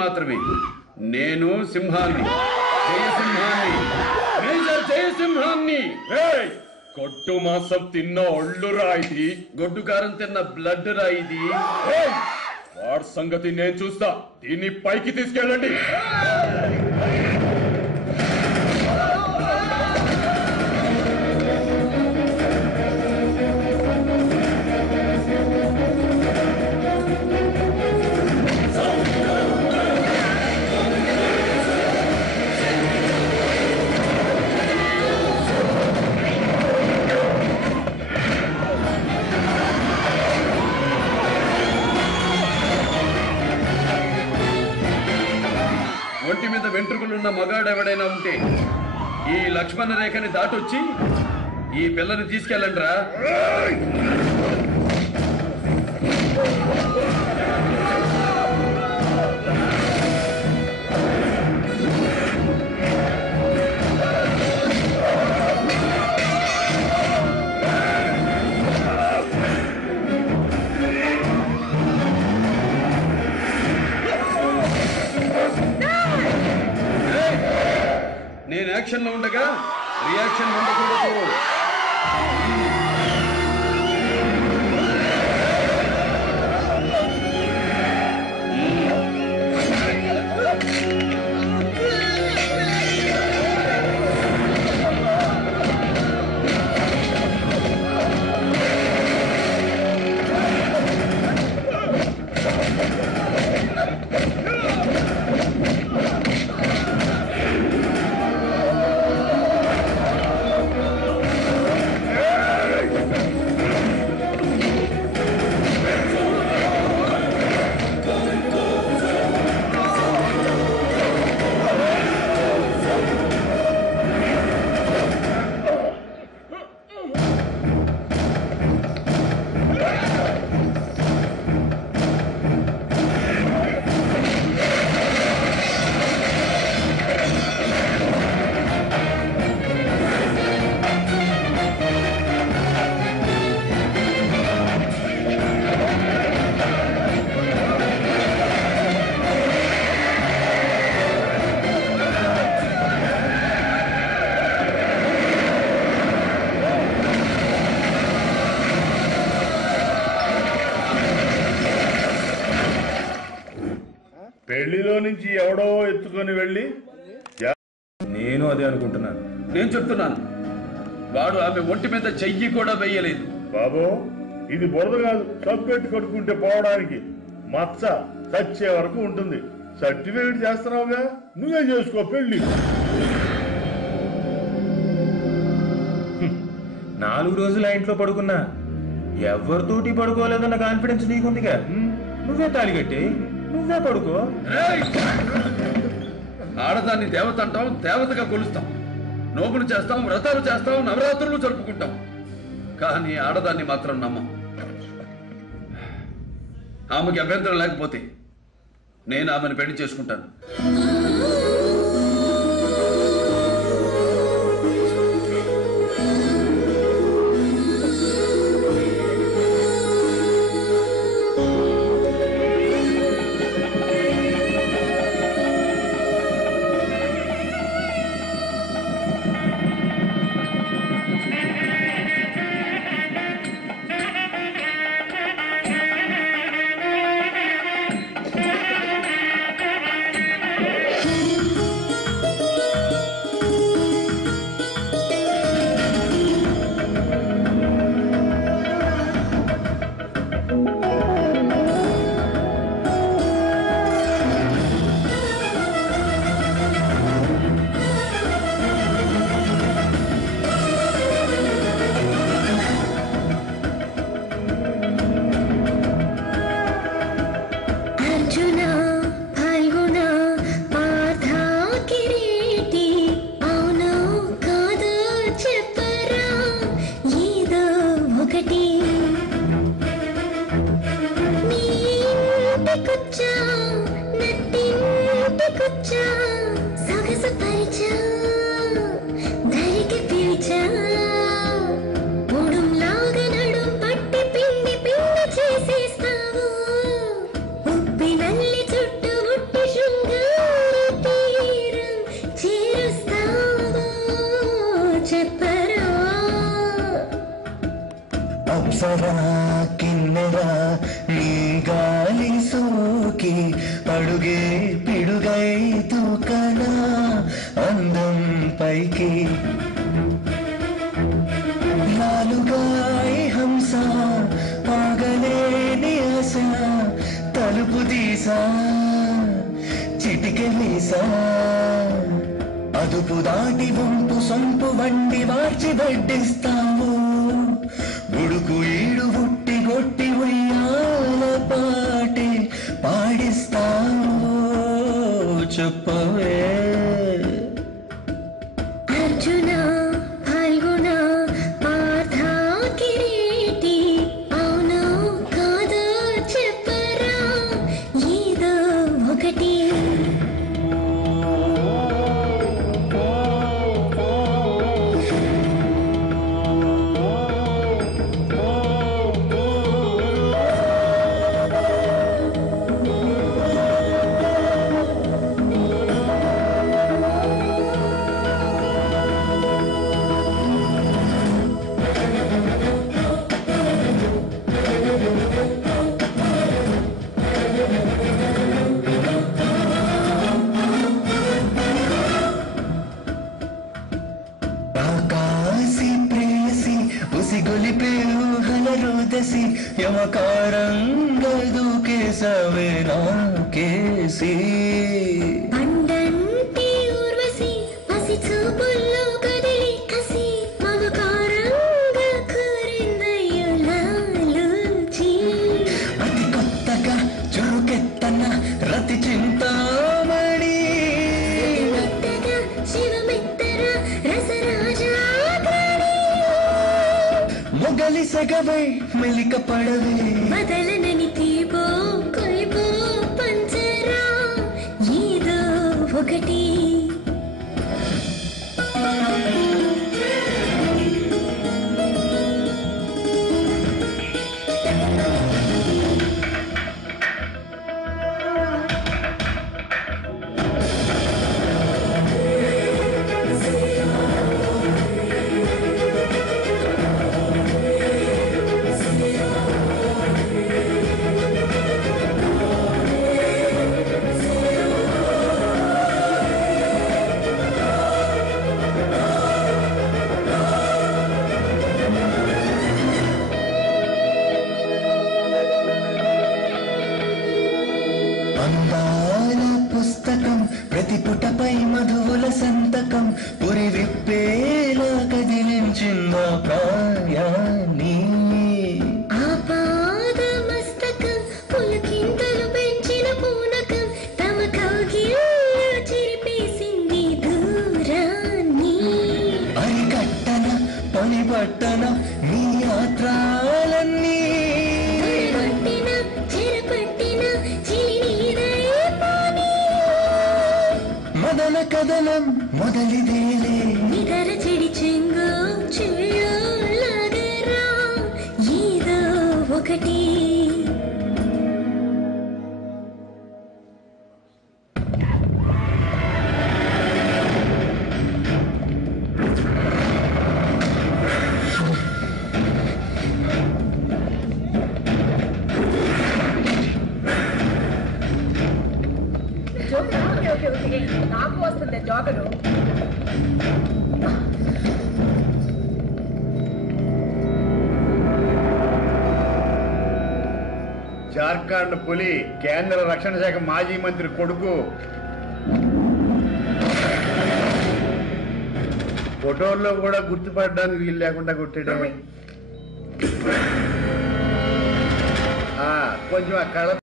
మాత్రమే. నేను సింహాన్ని, జయసింహాన్ని, మేజర్ జయసింహాన్ని. గొడ్డు మాంసం తిన్న ఒళ్ళు రా ఇది, గొడ్డు కారం తిన్న బ్లడ్ రా ఇది. వాడి సంగతి నేను చూస్తా. దీన్ని పైకి తీసుకెళ్ళండి. ఒంటి మీద వెంట్రుకలున్న మగాడెవడైనా ఉంటే ఈ లక్ష్మణ రేఖని దాటొచ్చి ఈ పిల్లని తీసుకెళ్ళండి రా. నేను యాక్షన్ లో ఉండగా రియాక్షన్ ఉండకూడదు. పెళ్లిలో నుంచి ఎవడో ఎత్తుకొని వెళ్ళి, నేను అదే అనుకుంటున్నాను. నేను చెప్తున్నాను, వాడు ఆమె ఒంటి మీద చెయ్యి కూడా వెయ్యలేదు. బాబు ఇది బురద కాదు, సబ్బెట్టు కట్టుకుంటే పోవడానికి. మచ్చ చచ్చే వరకు ఉంటుంది. సర్టిఫికేట్ చేస్తున్నావుగా, నువ్వే చేసుకో పెళ్లి. 4 రోజులు ఆ ఇంట్లో పడుకున్నా ఎవరితోటి పడుకోలేదన్న కాన్ఫిడెన్స్ నీకుందిగా. నువ్వే తాళిగట్టి నువ్వే పడుకో. ఆడదాన్ని దేవత అంటాం, దేవతగా కొలుస్తాం, నోములు చేస్తాం, వ్రతాలు చేస్తాం, నవరాత్రులు జరుపుకుంటాం. కానీ ఆడదాన్ని మాత్రం నమ్మం. ఆమెకి అభ్యంతరం లేకపోతే నేను ఆమెను పెళ్లి చేసుకుంటాను. అప్సరా కిన్నెరా నీ గాలి సోకి అడుగే పిడుగై దూకనా అందం పైకి లాలుగాయి హంస ఆగలేని ఆశ తలుపు తీసా చిటికె వీసా అదుపు దాటి వంపు సొంపు వండి వార్చి వడ్డిస్తాము గుడుకు ఈడు ఉట్టి గొట్టి ఉయ్యాల పాటి పాడిస్తాము చెప్పవే అర్జున ఫల్గుణ పార్థ కిరీటి అవును కాదు చెప్పరా ఏదో ఒకటి గొలిపే ఊహలరుదసి యమకారంగా దూకేసవే నాకేసి పండంటి ఊర్వశి పసి చూపుల్లో కదిలి కసి మమకారంగా కూరిందయ్యులాలుచి అతి కొత్తగా చురుకెత్తన రతి చింతామణి మెత్తగా శివమెత్తర రసరాజా మొగలి సగవై మెలిక పడవే వదలనని తీపో కొలిపో పంచరా ఏదో ఒకటి అందాల పుస్తకం ప్రతి పుటపై మధువుల సంతకం పురి విప్పేలా కదిలించిందా ప్రాయాన్ని ఆపాద మస్తకం పులకింతలు పెంచిన పూనకం తమ కౌగిల్లో చిరిపేసింది దూరాన్ని అరికట్టన పని పట్టన నీ యాత్రాలన్నీ పట్టిన చెరపట్టిన చిలినీదై పాని మదన కదలం మొదలిదేలే నిదర చెడి చెంగు చెయ్యలాగరా ఏదో ఒకటి నాకు వస్తుంది జోకరు జార్ఖండ్ పులి కేంద్ర రక్షణ శాఖ మాజీ మంత్రి కొడుకు ఫోటోల్లో కూడా గుర్తుపడడానికి వీలు లేకుండా కొట్టాడు కొంచెం ఆ కళ